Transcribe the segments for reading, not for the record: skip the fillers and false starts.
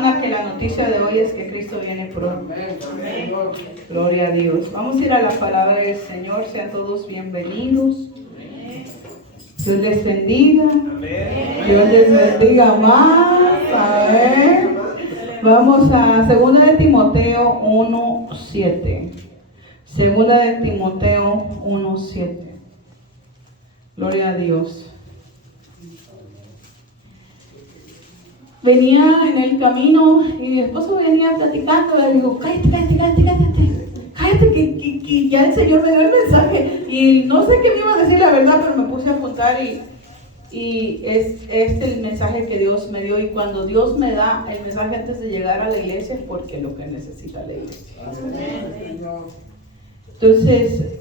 hermana, que la noticia de hoy es que Cristo viene pronto. Amén. Gloria a Dios. Vamos a ir a la palabra del Señor. Sean todos bienvenidos. Dios les bendiga. Dios les bendiga más. Amén. Vamos a 2 de Timoteo 1:7. 2 de Timoteo 1:7. Gloria a Dios. Venía en el camino y mi esposo venía platicando. Le digo, cállate, que ya el Señor me dio el mensaje. Y no sé qué me iba a decir la verdad, pero me puse a apuntar y es el mensaje que Dios me dio. Y cuando Dios me da el mensaje antes de llegar a la iglesia es porque es lo que necesita la iglesia. Entonces,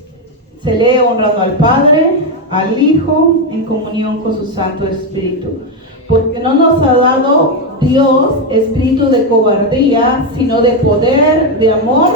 se lee honrando al Padre, al Hijo, en comunión con su Santo Espíritu. Porque no nos ha dado Dios espíritu de cobardía, sino de poder, de amor,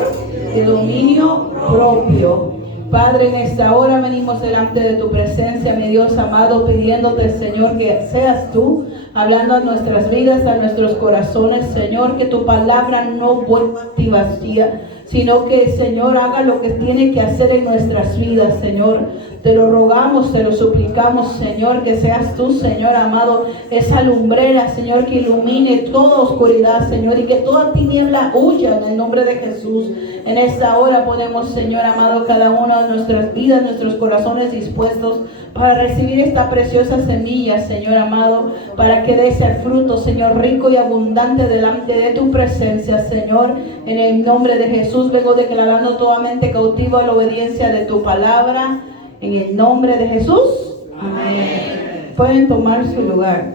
de dominio propio. Padre, en esta hora venimos delante de tu presencia, mi Dios amado, pidiéndote, Señor, que seas tú hablando a nuestras vidas, a nuestros corazones, Señor, que tu palabra no vuelva a ti vacía, sino que, Señor, haga lo que tiene que hacer en nuestras vidas, Señor. Te lo rogamos, te lo suplicamos, Señor, que seas tú, Señor amado, esa lumbrera, Señor, que ilumine toda oscuridad, Señor, y que toda tiniebla huya en el nombre de Jesús. En esta hora ponemos, Señor amado, cada una de nuestras vidas, nuestros corazones dispuestos para recibir esta preciosa semilla, Señor amado, para que dé ese fruto, Señor, rico y abundante delante de tu presencia, Señor. En el nombre de Jesús vengo declarando toda mente cautiva a la obediencia de tu palabra. En el nombre de Jesús. Amén. Pueden tomar su lugar.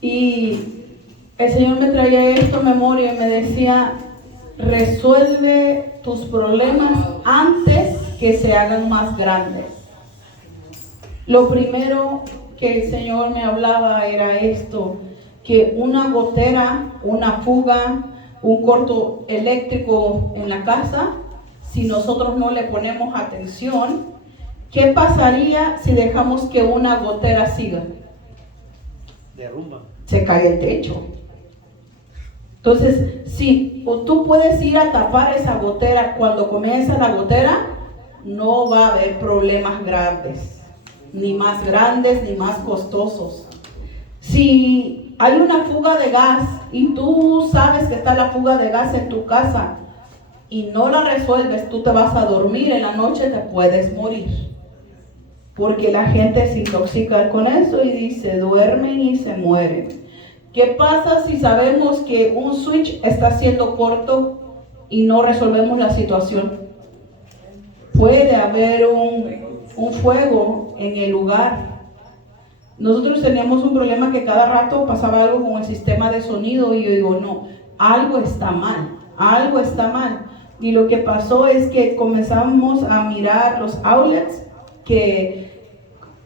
Y el Señor me traía esto a memoria y me decía, resuelve tus problemas antes que se hagan más grandes. Lo primero que el Señor me hablaba era esto, que una gotera, una fuga, un corto eléctrico en la casa, si nosotros no le ponemos atención, ¿qué pasaría si dejamos que una gotera siga? Derrumba. Se cae el techo. Entonces, si tú puedes ir a tapar esa gotera cuando comienza la gotera, no va a haber problemas graves, ni más grandes, ni más costosos. Si hay una fuga de gas y tú sabes que está la fuga de gas en tu casa y no la resuelves, tú te vas a dormir en la noche, te puedes morir. Porque la gente se intoxica con eso y dice, duermen y se mueren. ¿Qué pasa si sabemos que un switch está siendo corto y no resolvemos la situación? Puede haber un fuego en el lugar. Nosotros teníamos un problema que cada rato pasaba algo con el sistema de sonido y yo digo, no, algo está mal. Y lo que pasó es que comenzamos a mirar los outlets, que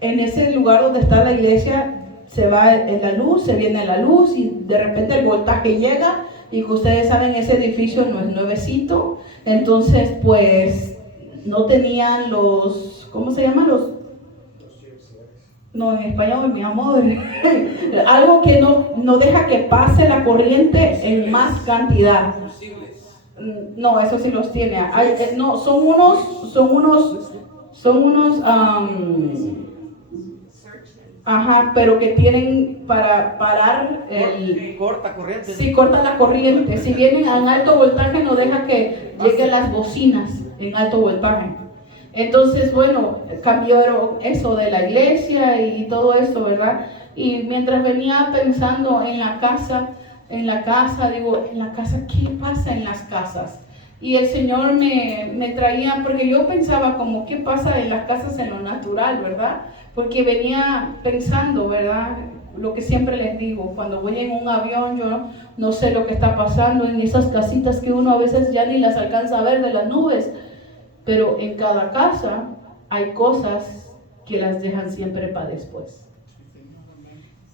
en ese lugar donde está la iglesia se va en la luz, se viene la luz y de repente el voltaje llega y que ustedes saben, ese edificio no es nuevecito, entonces pues no tenían los, ¿cómo se llaman? No, en español, mi amor, algo que no deja que pase la corriente en más cantidad. No, eso sí los tiene. No, son unos, pero que tienen para parar corta corriente. Sí, corta la corriente. Si vienen en alto voltaje, no deja que lleguen las bocinas en alto voltaje. Entonces, bueno, cambiaron eso de la iglesia y todo esto, ¿verdad? Y mientras venía pensando en la casa, digo, en la casa, ¿qué pasa en las casas? Y el Señor me traía, porque yo pensaba como, ¿qué pasa en las casas en lo natural, verdad? Porque venía pensando, ¿verdad? Lo que siempre les digo, cuando voy en un avión, yo no sé lo que está pasando en esas casitas que uno a veces ya ni las alcanza a ver de las nubes. Pero en cada casa hay cosas que las dejan siempre para después.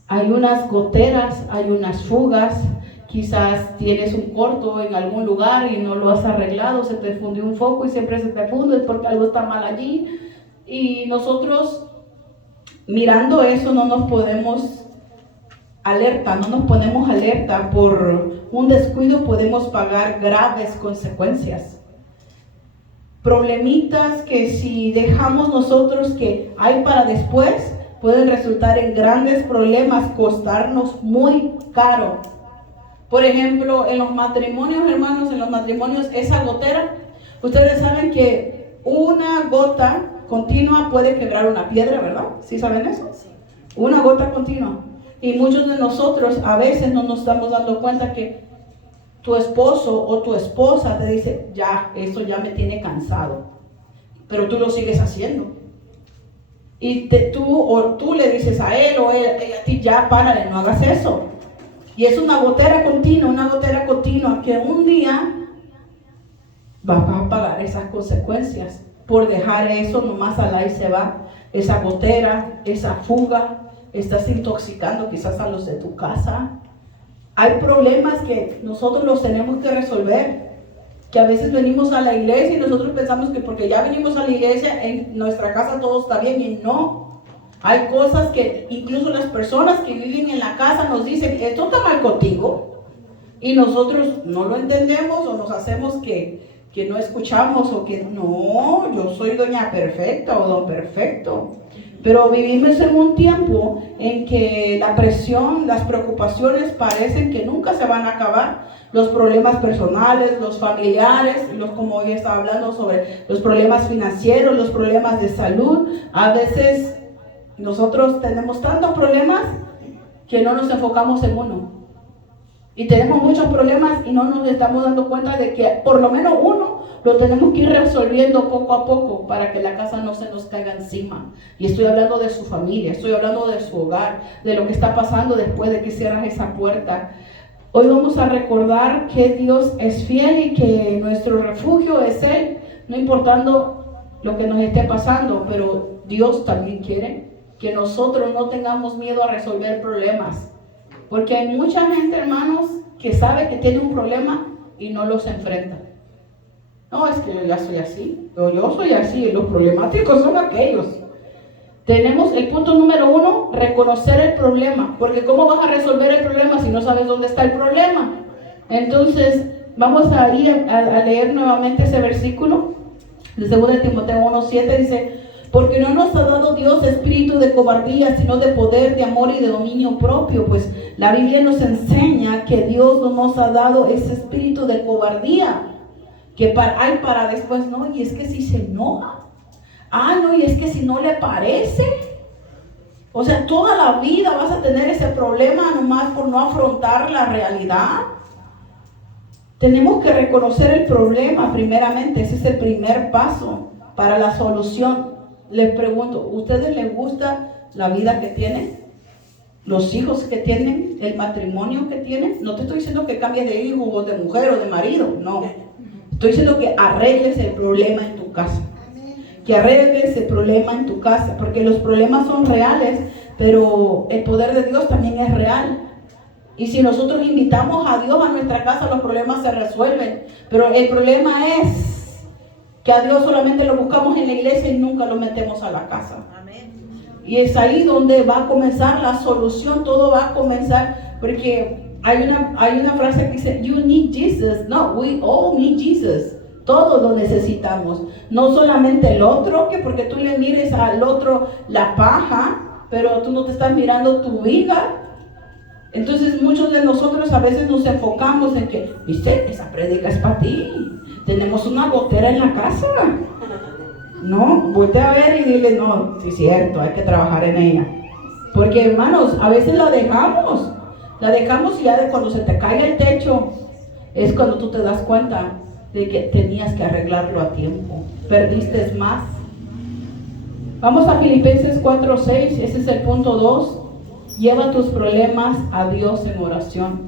Hay unas goteras, hay unas fugas, quizás tienes un corto en algún lugar y no lo has arreglado, se te fundió un foco y siempre se te funde porque algo está mal allí. Y nosotros mirando eso no nos podemos alerta, no nos ponemos alerta, por un descuido podemos pagar graves consecuencias. Problemitas que si dejamos nosotros que hay para después, pueden resultar en grandes problemas, costarnos muy caro. Por ejemplo, en los matrimonios, hermanos, en los matrimonios, esa gotera, ustedes saben que una gota continua puede quebrar una piedra, ¿verdad? ¿Sí saben eso? Sí. Una gota continua. Y muchos de nosotros a veces no nos estamos dando cuenta que tu esposo o tu esposa te dice, ya, esto ya me tiene cansado, pero tú lo sigues haciendo. Y tú le dices a él o él a ti, ya párale, no hagas eso. Y es una gotera continua que un día vas a pagar esas consecuencias por dejar eso nomás al aire se va. Esa gotera, esa fuga, estás intoxicando quizás a los de tu casa. Hay problemas que nosotros los tenemos que resolver, que a veces venimos a la iglesia y nosotros pensamos que porque ya venimos a la iglesia en nuestra casa todo está bien, y no. Hay cosas que incluso las personas que viven en la casa nos dicen, esto está mal contigo, y nosotros no lo entendemos o nos hacemos que no escuchamos o que no, yo soy doña perfecta o don perfecto. Pero vivimos en un tiempo en que la presión, las preocupaciones parecen que nunca se van a acabar. Los problemas personales, los familiares, como hoy estaba hablando sobre los problemas financieros, los problemas de salud. A veces nosotros tenemos tantos problemas que no nos enfocamos en uno. Y tenemos muchos problemas y no nos estamos dando cuenta de que por lo menos uno lo tenemos que ir resolviendo poco a poco para que la casa no se nos caiga encima. Y estoy hablando de su familia, estoy hablando de su hogar, de lo que está pasando después de que cierras esa puerta. Hoy vamos a recordar que Dios es fiel y que nuestro refugio es Él, no importando lo que nos esté pasando, pero Dios también quiere que nosotros no tengamos miedo a resolver problemas. Porque hay mucha gente, hermanos, que sabe que tiene un problema y no los enfrenta. No, es que yo ya soy así, o yo soy así, los problemáticos son aquellos. Tenemos el punto número 1, reconocer el problema, porque ¿cómo vas a resolver el problema si no sabes dónde está el problema? Entonces, vamos a ir a leer nuevamente ese versículo de 2 Timoteo 1:7, dice, porque no nos ha dado Dios espíritu de cobardía, sino de poder, de amor y de dominio propio. Pues la Biblia nos enseña que Dios no nos ha dado ese espíritu de cobardía, que hay para después, no, y es que si se enoja, no, y es que si no le parece, o sea, toda la vida vas a tener ese problema nomás por no afrontar la realidad. Tenemos que reconocer el problema primeramente, ese es el primer paso para la solución. Les pregunto, ¿ustedes les gusta la vida que tienen? ¿Los hijos que tienen? ¿El matrimonio que tienen? No te estoy diciendo que cambies de hijo o de mujer o de marido, no. Estoy diciendo que arregles el problema en tu casa. Que arregles el problema en tu casa, porque los problemas son reales, pero el poder de Dios también es real. Y si nosotros invitamos a Dios a nuestra casa, los problemas se resuelven. Pero el problema es que a Dios solamente lo buscamos en la iglesia y nunca lo metemos a la casa. Amén. Y es ahí donde va a comenzar la solución, todo va a comenzar, porque hay una frase que dice, you need Jesus. No, we all need Jesus. Todos lo necesitamos. No solamente el otro, que porque tú le mires al otro la paja, pero tú no te estás mirando tu viga. Entonces muchos de nosotros a veces nos enfocamos en que, viste, esa prédica es para ti. Tenemos una gotera en la casa. No, voltea a ver y dile, no, sí es cierto, hay que trabajar en ella. Porque hermanos, a veces la dejamos y ya cuando se te cae el techo, es cuando tú te das cuenta de que tenías que arreglarlo a tiempo. Perdiste más. Vamos a Filipenses 4:6, ese es el punto 2. Lleva tus problemas a Dios en oración.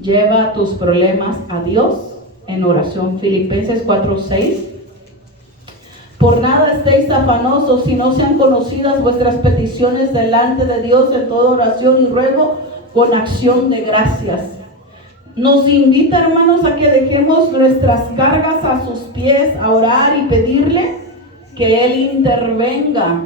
Lleva tus problemas a Dios en oración. Filipenses 4:6. Por nada estéis afanosos, si no sean conocidas vuestras peticiones delante de Dios en toda oración y ruego con acción de gracias. Nos invita, hermanos, a que dejemos nuestras cargas a sus pies, a orar y pedirle que Él intervenga.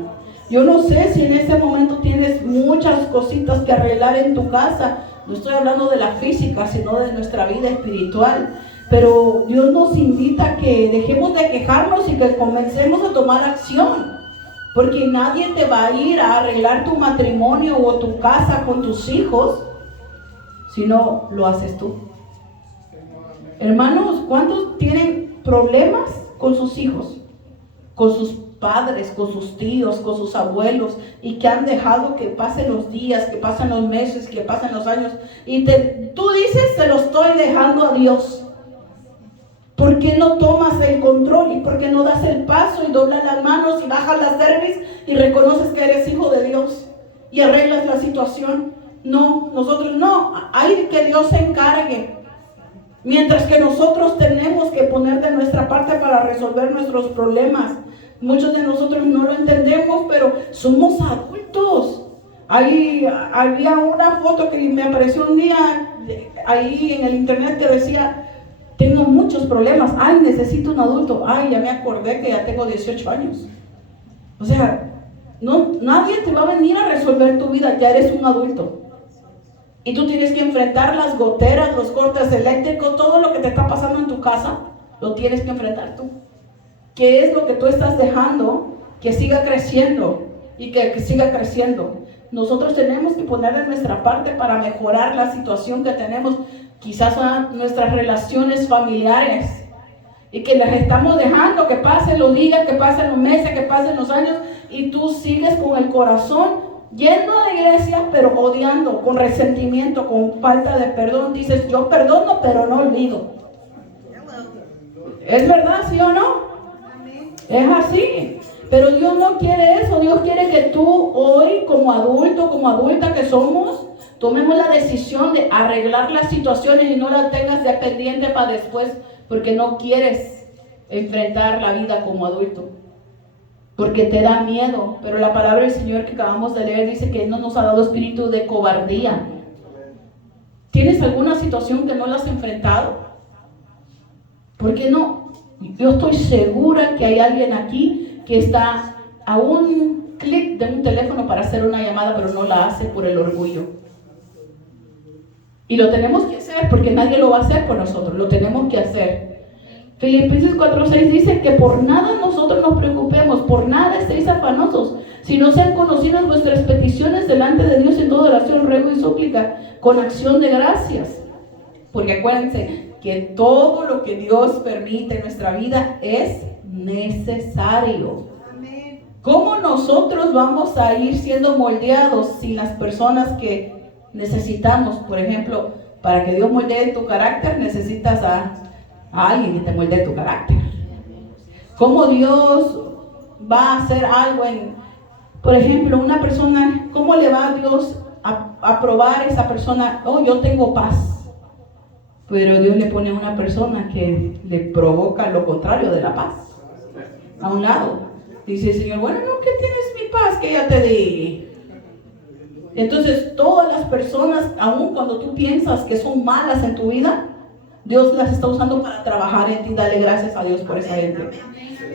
Yo no sé si en este momento tienes muchas cositas que arreglar en tu casa. No estoy hablando de la física, sino de nuestra vida espiritual. Pero Dios nos invita a que dejemos de quejarnos y que comencemos a tomar acción. Porque nadie te va a ir a arreglar tu matrimonio o tu casa con tus hijos si no lo haces tú. Hermanos, ¿cuántos tienen problemas con sus hijos? Con sus padres, con sus tíos, con sus abuelos, y que han dejado que pasen los días, que pasen los meses, que pasen los años, y tú dices, se lo estoy dejando a Dios. ¿Por qué no tomas el control? ¿Y por qué no das el paso y doblas las manos y bajas la cerviz y reconoces que eres hijo de Dios y arreglas la situación? No, nosotros no. Hay que Dios se encargue. Mientras que nosotros tenemos que poner de nuestra parte para resolver nuestros problemas. Muchos de nosotros no lo entendemos, pero somos adultos. Ahí había una foto que me apareció un día ahí en el internet que decía: tengo muchos problemas, ay, necesito un adulto, ay, ya me acordé que ya tengo 18 años. O sea, nadie te va a venir a resolver tu vida, ya eres un adulto. Y tú tienes que enfrentar las goteras, los cortes eléctricos, todo lo que te está pasando en tu casa, lo tienes que enfrentar tú. ¿Qué es lo que tú estás dejando que siga creciendo y que siga creciendo? Nosotros tenemos que poner de nuestra parte para mejorar la situación que tenemos. Quizás son nuestras relaciones familiares y que las estamos dejando que pasen los días, que pasen los meses, que pasen los años, y tú sigues con el corazón yendo a la iglesia, pero odiando, con resentimiento, con falta de perdón. Dices, yo perdono, pero no olvido. ¿Es verdad, sí o no? Es así. Pero Dios no quiere eso. Dios quiere que tú hoy, como adulto, como adulta que somos, tomemos la decisión de arreglar las situaciones y no las tengas de pendiente para después, porque no quieres enfrentar la vida como adulto, porque te da miedo. Pero la palabra del Señor que acabamos de leer dice que Él no nos ha dado espíritu de cobardía. ¿Tienes alguna situación que no la has enfrentado? ¿Por qué no? Yo estoy segura que hay alguien aquí que está a un clic de un teléfono para hacer una llamada, pero no la hace por el orgullo. Y lo tenemos que hacer porque nadie lo va a hacer por nosotros, lo tenemos que hacer. Filipenses 4:6 dice que por nada nosotros nos preocupemos, por nada estéis afanosos, sino sean conocidas vuestras peticiones delante de Dios en toda oración, ruego y súplica, con acción de gracias. Porque acuérdense que todo lo que Dios permite en nuestra vida es necesario. ¿Cómo nosotros vamos a ir siendo moldeados sin las personas que necesitamos? Por ejemplo, para que Dios moldee tu carácter, necesitas a alguien que te moldee tu carácter. ¿Cómo Dios va a hacer algo por ejemplo, una persona, cómo le va a Dios a probar a esa persona? Oh, yo tengo paz. Pero Dios le pone a una persona que le provoca lo contrario de la paz a un lado. Dice el Señor, bueno, no, que tienes mi paz que ya te di. Entonces, todas las personas, aun cuando tú piensas que son malas en tu vida, Dios las está usando para trabajar en ti. Dale gracias a Dios por esa gente.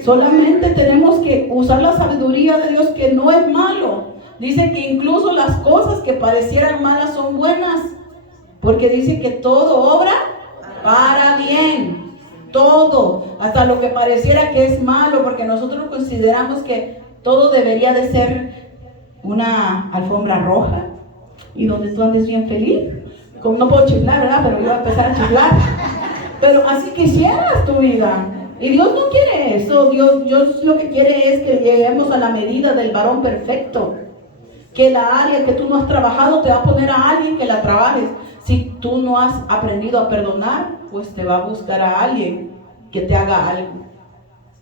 Solamente tenemos que usar la sabiduría de Dios, que no es malo. Dice que incluso las cosas que parecieran malas son buenas, porque dice que todo obra para bien. Todo, hasta lo que pareciera que es malo, porque nosotros consideramos que todo debería de ser una alfombra roja y donde tú andes bien feliz. Como no puedo chiflar, ¿verdad? Pero yo voy a empezar a chiflar. Pero así quisieras tu vida. Y Dios no quiere eso. Dios lo que quiere es que lleguemos a la medida del varón perfecto. Que la área que tú no has trabajado te va a poner a alguien que la trabajes. Si tú no has aprendido a perdonar, pues te va a buscar a alguien que te haga algo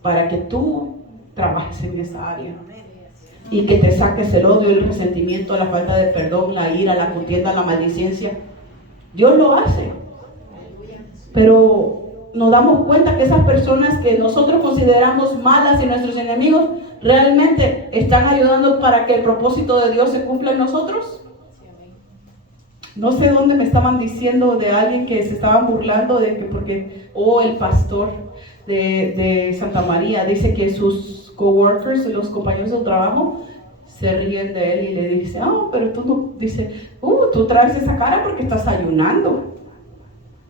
para que tú trabajes en esa área y que te saques el odio, el resentimiento, la falta de perdón, la ira, la contienda, la maldicencia. Dios lo hace, pero nos damos cuenta que esas personas que nosotros consideramos malas y nuestros enemigos realmente están ayudando para que el propósito de Dios se cumpla en nosotros. No sé dónde me estaban diciendo de alguien que se estaban burlando de que porque el pastor de Santa María dice que sus coworkers, los compañeros de trabajo, se ríen de él y le dicen, pero tú no, dice, tú traes esa cara porque estás ayunando.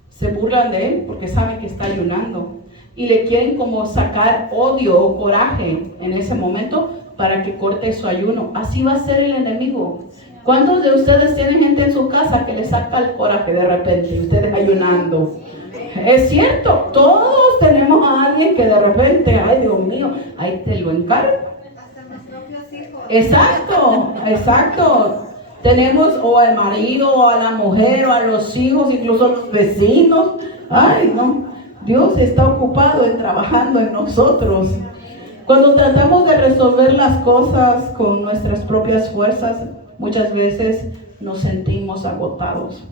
Se burlan de él porque saben que está ayunando. Y le quieren como sacar odio o coraje en ese momento para que corte su ayuno. Así va a ser el enemigo. ¿Cuántos de ustedes tienen gente en su casa que le saca el coraje de repente? Ustedes ayunando. Es cierto, todos tenemos a alguien que de repente, ay Dios mío, ahí te lo encargo. Hasta los propios hijos. Exacto. Tenemos o al marido, o a la mujer, o a los hijos, incluso a los vecinos. Ay, no. Dios está ocupado en trabajando en nosotros. Cuando tratamos de resolver las cosas con nuestras propias fuerzas, muchas veces nos sentimos agotados.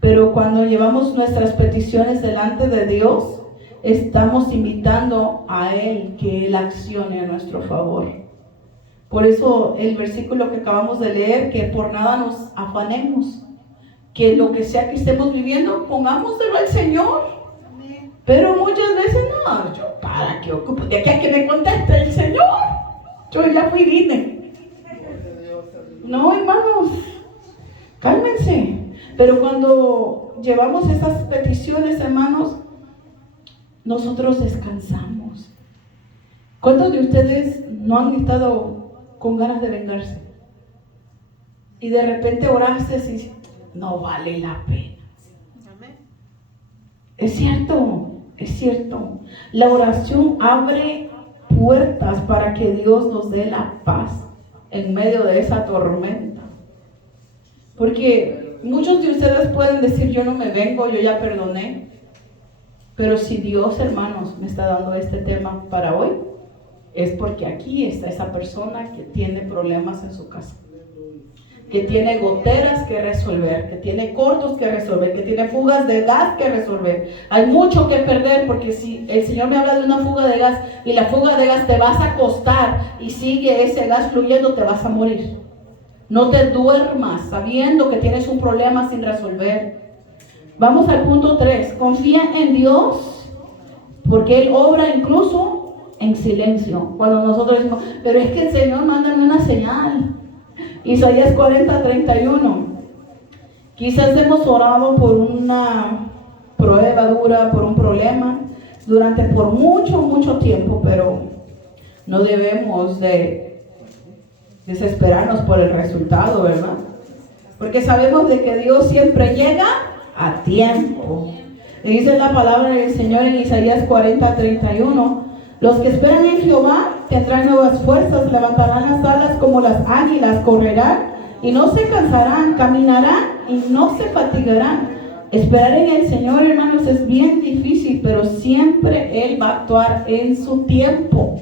Pero cuando llevamos nuestras peticiones delante de Dios, estamos invitando a Él que Él accione a nuestro favor. Por eso el versículo que acabamos de leer, que por nada nos afanemos, que lo que sea que estemos viviendo, pongámoselo al Señor. Pero muchas veces no, yo para qué ocupo, de aquí a que me conteste el Señor, yo ya fui vine. No, hermanos, cálmense. Pero cuando llevamos esas peticiones, hermanos, nosotros descansamos. ¿Cuántos de ustedes no han estado con ganas de vengarse? Y de repente oraste y no vale la pena. Es cierto. La oración abre puertas para que Dios nos dé la paz en medio de esa tormenta. Porque muchos de ustedes pueden decir, yo no me vengo, yo ya perdoné. Pero si Dios, hermanos, me está dando este tema para hoy, es porque aquí está esa persona que tiene problemas en su casa, que tiene goteras que resolver, que tiene cortos que resolver, que tiene fugas de gas que resolver. Hay mucho que perder, porque si el Señor me habla de una fuga de gas y la fuga de gas te vas a acostar y sigue ese gas fluyendo, te vas a morir. No te duermas sabiendo que tienes un problema sin resolver. Vamos al punto 3. Confía en Dios, porque Él obra incluso en silencio. Cuando nosotros decimos, pero es que el Señor mándame una señal. Isaías 40:31. Quizás hemos orado por una prueba dura, por un problema, por mucho tiempo, pero no debemos de desesperarnos por el resultado, ¿verdad? Porque sabemos de que Dios siempre llega a tiempo. Y dice la palabra del Señor en Isaías 40:31. Los que esperan en Jehová tendrán nuevas fuerzas, levantarán las alas como las águilas, correrán y no se cansarán, caminarán y no se fatigarán. Esperar en el Señor, hermanos, es bien difícil, pero siempre Él va a actuar en su tiempo.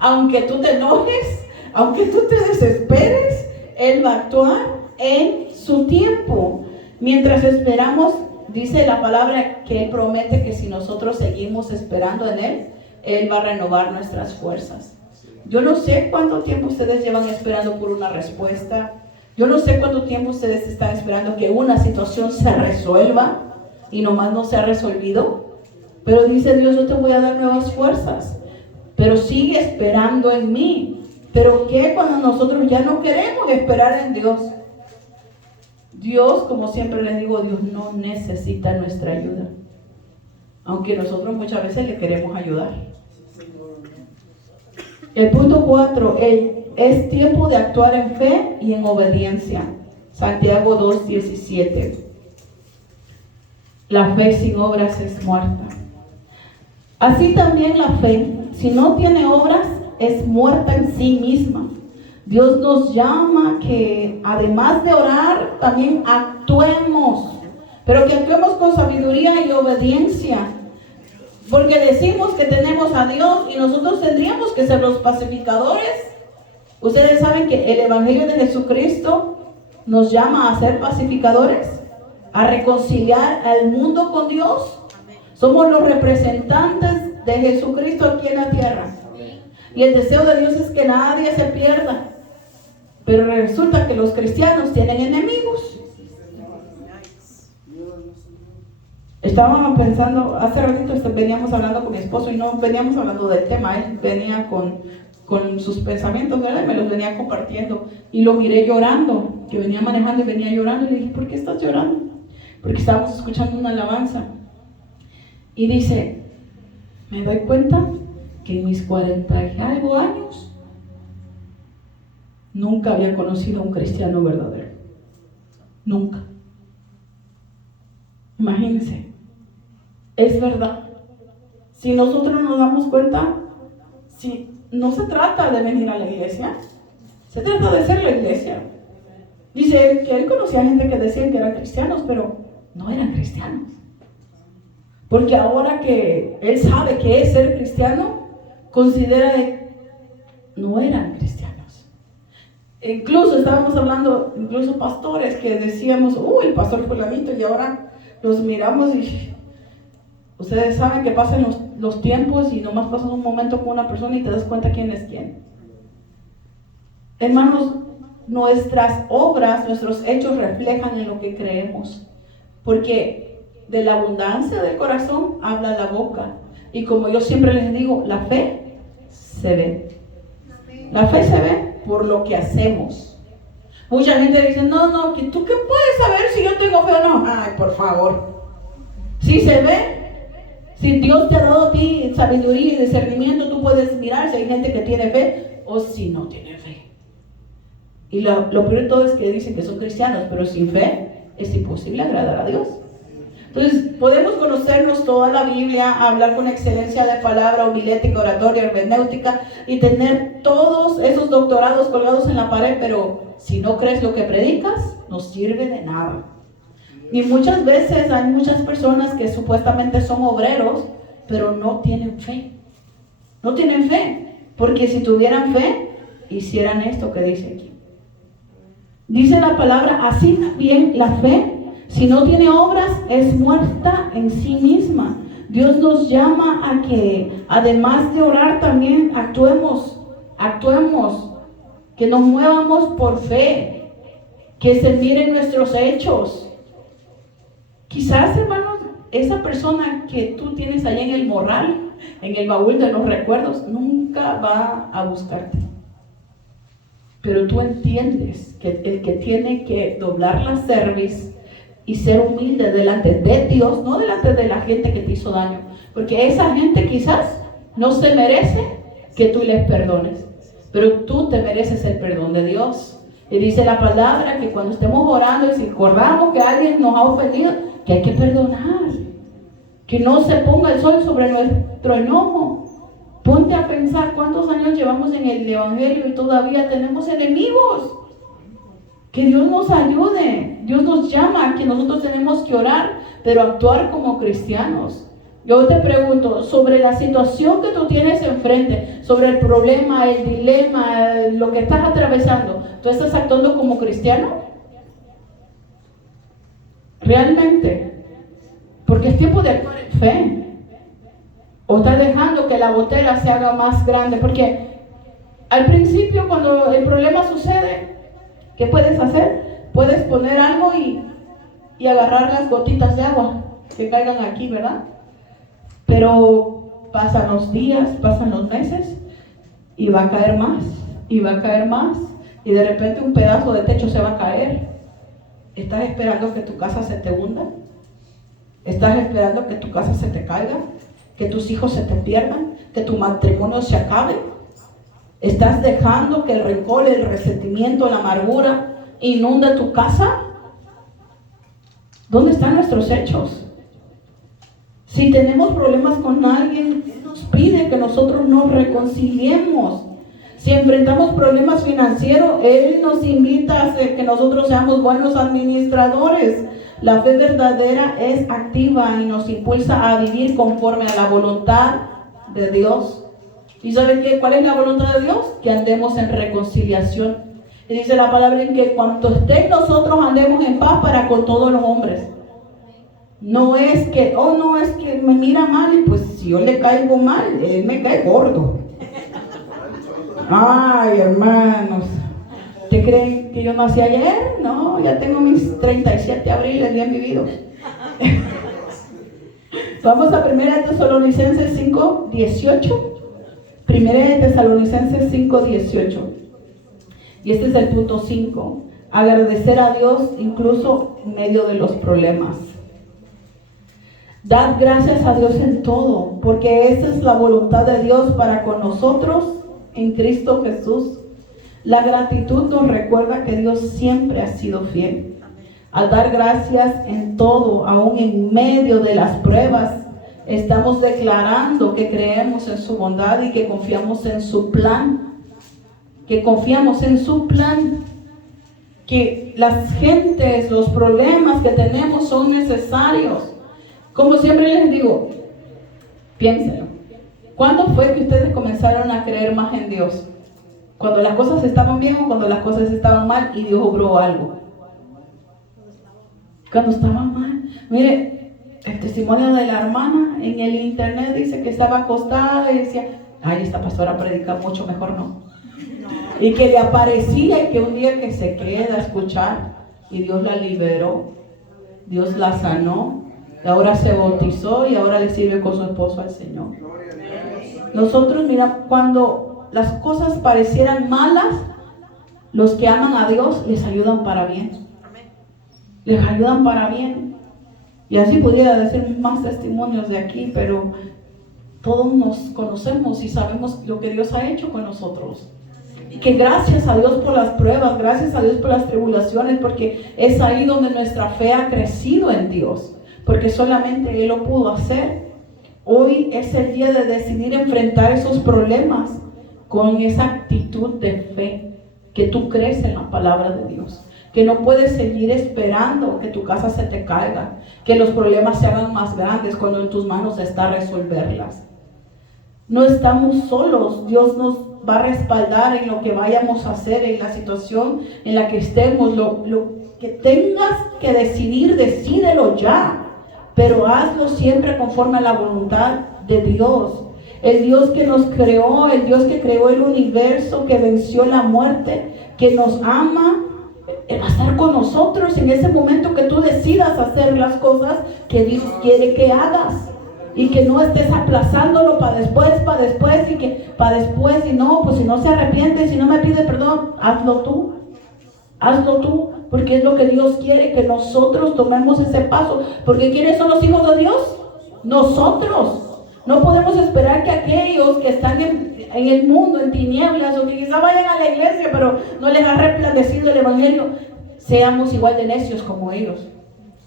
Aunque tú te enojes, aunque tú te desesperes, Él va a actuar en su tiempo. Mientras esperamos, dice la palabra que Él promete que si nosotros seguimos esperando en Él, Él va a renovar nuestras fuerzas. Yo no sé cuánto tiempo ustedes llevan esperando por una respuesta. Yo no sé cuánto tiempo ustedes están esperando que una situación se resuelva y nomás no se ha resolvido. Pero dice Dios, yo te voy a dar nuevas fuerzas. Pero sigue esperando en mí. ¿Pero qué cuando nosotros ya no queremos esperar en Dios? Dios, como siempre les digo, Dios no necesita nuestra ayuda. Aunque nosotros muchas veces le queremos ayudar. El punto 4, es tiempo de actuar en fe y en obediencia. Santiago 2:17. La fe sin obras es muerta. Así también la fe, si no tiene obras, es muerta en sí misma. Dios nos llama que además de orar, también actuemos. Pero que actuemos con sabiduría y obediencia. Porque decimos que tenemos a Dios y nosotros tendríamos que ser los pacificadores. Ustedes saben que el Evangelio de Jesucristo nos llama a ser pacificadores, a reconciliar al mundo con Dios. Somos los representantes de Jesucristo aquí en la tierra. Y el deseo de Dios es que nadie se pierda. Pero resulta que los cristianos tienen enemigos. Estábamos pensando, hace ratito veníamos hablando con mi esposo y no veníamos hablando del tema, él venía con con sus pensamientos, ¿verdad? Y me los venía compartiendo. Y lo miré llorando, que venía manejando y venía llorando. Y le dije, ¿por qué estás llorando? Porque estábamos escuchando una alabanza. Y dice, me doy cuenta que en mis 40 y algo años nunca había conocido a un cristiano verdadero. Nunca. Imagínense. Es verdad. Si nosotros nos damos cuenta, si no se trata de venir a la iglesia, se trata de ser la iglesia. Dice que él conocía gente que decían que eran cristianos, pero no eran cristianos. Porque ahora que él sabe que es ser cristiano, considera que no eran cristianos. Incluso estábamos hablando, incluso pastores que decíamos, el pastor fulanito, y ahora los miramos y ustedes saben que pasan los tiempos y nomás pasas un momento con una persona y te das cuenta quién es quién. Hermanos, nuestras obras, nuestros hechos reflejan en lo que creemos, porque de la abundancia del corazón habla la boca. Y como yo siempre les digo, la fe se ve. La fe se ve por lo que hacemos. Mucha gente dice, no, ¿tú qué puedes saber si yo tengo fe o no? Ay, por favor. Si se ve, si Dios te ha dado a ti sabiduría y discernimiento, tú puedes mirar si hay gente que tiene fe o si no tiene fe. Y lo peor de todo es que dicen que son cristianos, pero sin fe es imposible agradar a Dios. Entonces, podemos conocernos toda la Biblia, hablar con excelencia de palabra, homilética, oratoria, hermenéutica y tener todos esos doctorados colgados en la pared, pero si no crees lo que predicas, no sirve de nada. Y muchas veces hay muchas personas que supuestamente son obreros, pero no tienen fe. No tienen fe, porque si tuvieran fe, hicieran esto que dice aquí. Dice la palabra, así también la fe, si no tiene obras, es muerta en sí misma. Dios nos llama a que, además de orar, también actuemos, que nos muevamos por fe, que se miren nuestros hechos. Quizás, hermanos, esa persona que tú tienes ahí en el morral, en el baúl de los recuerdos, nunca va a buscarte. Pero tú entiendes que el que tiene que doblar la cerviz y ser humilde delante de Dios, no delante de la gente que te hizo daño, porque esa gente quizás no se merece que tú les perdones, pero tú te mereces el perdón de Dios. Y dice la palabra que cuando estemos orando y si acordamos que alguien nos ha ofendido, que hay que perdonar, que no se ponga el sol sobre nuestro enojo. Ponte a pensar cuántos años llevamos en el evangelio y todavía tenemos enemigos. Que Dios nos ayude. Dios nos llama a que nosotros tenemos que orar, pero actuar como cristianos. Yo te pregunto, sobre la situación que tú tienes enfrente, sobre el problema, el dilema, lo que estás atravesando, ¿tú estás actuando como cristiano? ¿Realmente? Porque es tiempo de actuar en fe. ¿O estás dejando que la gotera se haga más grande? Porque al principio, cuando el problema sucede, ¿qué puedes hacer? Puedes poner algo y agarrar las gotitas de agua que caigan aquí, ¿verdad? Pero pasan los días, pasan los meses y va a caer más, y va a caer más, y de repente un pedazo de techo se va a caer. ¿Estás esperando que tu casa se te hunda? ¿Estás esperando que tu casa se te caiga? ¿Que tus hijos se te pierdan? ¿Que tu matrimonio se acabe? ¿Estás dejando que el rencor, el resentimiento, la amargura inunda tu casa? ¿Dónde están nuestros hechos? Si tenemos problemas con alguien, Él nos pide que nosotros nos reconciliemos. Si enfrentamos problemas financieros, Él nos invita a hacer que nosotros seamos buenos administradores. La fe verdadera es activa y nos impulsa a vivir conforme a la voluntad de Dios. ¿Y saben qué? ¿Cuál es la voluntad de Dios? Que andemos en reconciliación. Y dice la palabra en que cuanto esté nosotros andemos en paz para con todos los hombres. No es que, no, es que me mira mal y pues si yo le caigo mal, él me cae gordo. Ay, hermanos, ¿te creen que yo nací ayer? No, ya tengo mis 37 abriles bien vividos. Vamos a 1 Tesalonicenses 5:18. Primera de Tesalonicenses 5:18. Y este es el punto 5. Agradecer a Dios incluso en medio de los problemas. Dad gracias a Dios en todo, porque esa es la voluntad de Dios para con nosotros en Cristo Jesús. La gratitud nos recuerda que Dios siempre ha sido fiel. Al dar gracias en todo, aún en medio de las pruebas, estamos declarando que creemos en su bondad y que confiamos en su plan. Que confiamos en su plan. Que las gentes, los problemas que tenemos son necesarios. Como siempre les digo, piénsenlo. ¿Cuándo fue que ustedes comenzaron a creer más en Dios? ¿Cuando las cosas estaban bien o cuando las cosas estaban mal y Dios obró algo? Cuando estaban mal. Mire, el testimonio de la hermana en el internet dice que estaba acostada y decía, ay, esta pastora predica mucho, mejor no. Y que le aparecía y que un día que se queda a escuchar y Dios la liberó, Dios la sanó. Y ahora se bautizó y ahora le sirve con su esposo al Señor. Nosotros, mira, cuando las cosas parecieran malas, los que aman a Dios les ayudan para bien. Les ayudan para bien. Y así pudiera decir más testimonios de aquí, pero todos nos conocemos y sabemos lo que Dios ha hecho con nosotros. Y que gracias a Dios por las pruebas, gracias a Dios por las tribulaciones, porque es ahí donde nuestra fe ha crecido en Dios. Porque solamente Él lo pudo hacer. Hoy es el día de decidir enfrentar esos problemas con esa actitud de fe, que tú crees en la palabra de Dios, que no puedes seguir esperando que tu casa se te caiga, que los problemas se hagan más grandes cuando en tus manos está resolverlas. No estamos solos, Dios nos va a respaldar en lo que vayamos a hacer, en la situación en la que estemos. Lo que tengas que decidir, decídelo ya. Pero hazlo siempre conforme a la voluntad de Dios. El Dios que nos creó, el Dios que creó el universo, que venció la muerte, que nos ama, va a estar con nosotros en ese momento que tú decidas hacer las cosas que Dios quiere que hagas. Y que no estés aplazándolo para después, y que para después, y no, pues si no se arrepiente, si no me pide perdón, hazlo tú. Hazlo tú, porque es lo que Dios quiere, que nosotros tomemos ese paso. Porque ¿quiénes son los hijos de Dios? Nosotros. No podemos esperar que aquellos que están en el mundo, en tinieblas, o que quizá vayan a la iglesia, pero no les ha resplandecido el evangelio, seamos igual de necios como ellos.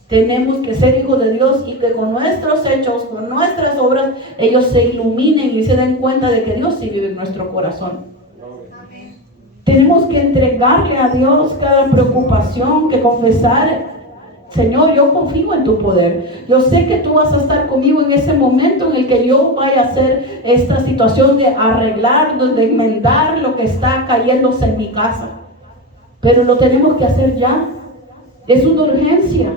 Tenemos que ser hijos de Dios y que con nuestros hechos, con nuestras obras, ellos se iluminen y se den cuenta de que Dios sí vive en nuestro corazón. Tenemos que entregarle a Dios cada preocupación, que confesar, Señor, yo confío en tu poder. Yo sé que tú vas a estar conmigo en ese momento en el que yo vaya a hacer esta situación de arreglar, de enmendar lo que está cayéndose en mi casa. Pero lo tenemos que hacer ya. Es una urgencia.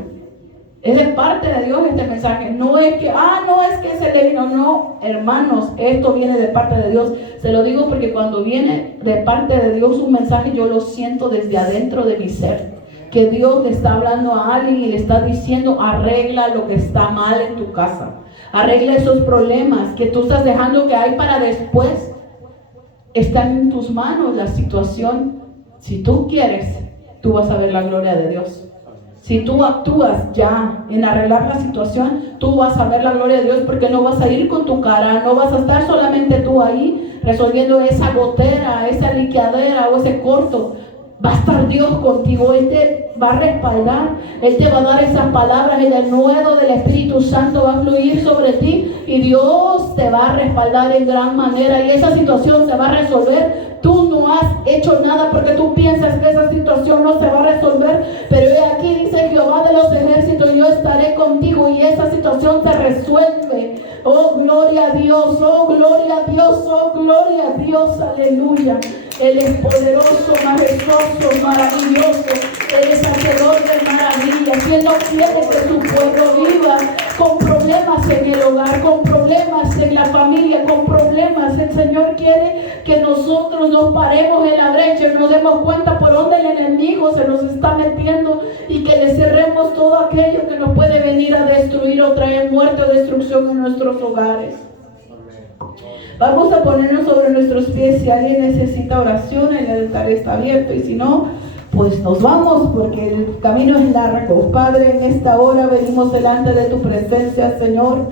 Es de parte de Dios este mensaje. No es que, no es que se le vino. No, hermanos, esto viene de parte de Dios. Se lo digo porque cuando viene de parte de Dios un mensaje, yo lo siento desde adentro de mi ser. Que Dios le está hablando a alguien y le está diciendo, arregla lo que está mal en tu casa. Arregla esos problemas que tú estás dejando que hay para después. Están en tus manos la situación. Si tú quieres, tú vas a ver la gloria de Dios. Si tú actúas ya en arreglar la situación, tú vas a ver la gloria de Dios, porque no vas a ir con tu cara, no vas a estar solamente tú ahí resolviendo esa gotera, esa liqueadera o ese corto. Va a estar Dios contigo, Él te va a respaldar, Él te va a dar esas palabras, y el nuevo del Espíritu Santo va a fluir sobre ti y Dios te va a respaldar en gran manera y esa situación se va a resolver. Tú no has hecho nada porque tú piensas que esa situación no se va a resolver, pero aquí dice Jehová de los ejércitos, yo estaré contigo y esa situación se resuelve. Oh, gloria a Dios, oh, gloria a Dios, oh, gloria a Dios, aleluya. Él es poderoso, majestuoso, maravilloso. Él es hacedor de maravillas. Y Él no quiere que su pueblo viva con problemas en el hogar, con problemas en la familia, con problemas. El Señor quiere que nosotros nos paremos en la brecha y nos demos cuenta por dónde el enemigo se nos está metiendo y que le cerremos todo aquello que nos puede venir a destruir o traer muerte o destrucción en nuestros hogares. Vamos a ponernos sobre nuestros pies. Si alguien necesita oración, el altar está abierto, y si no, pues nos vamos, porque el camino es largo. Padre, en esta hora venimos delante de tu presencia, Señor.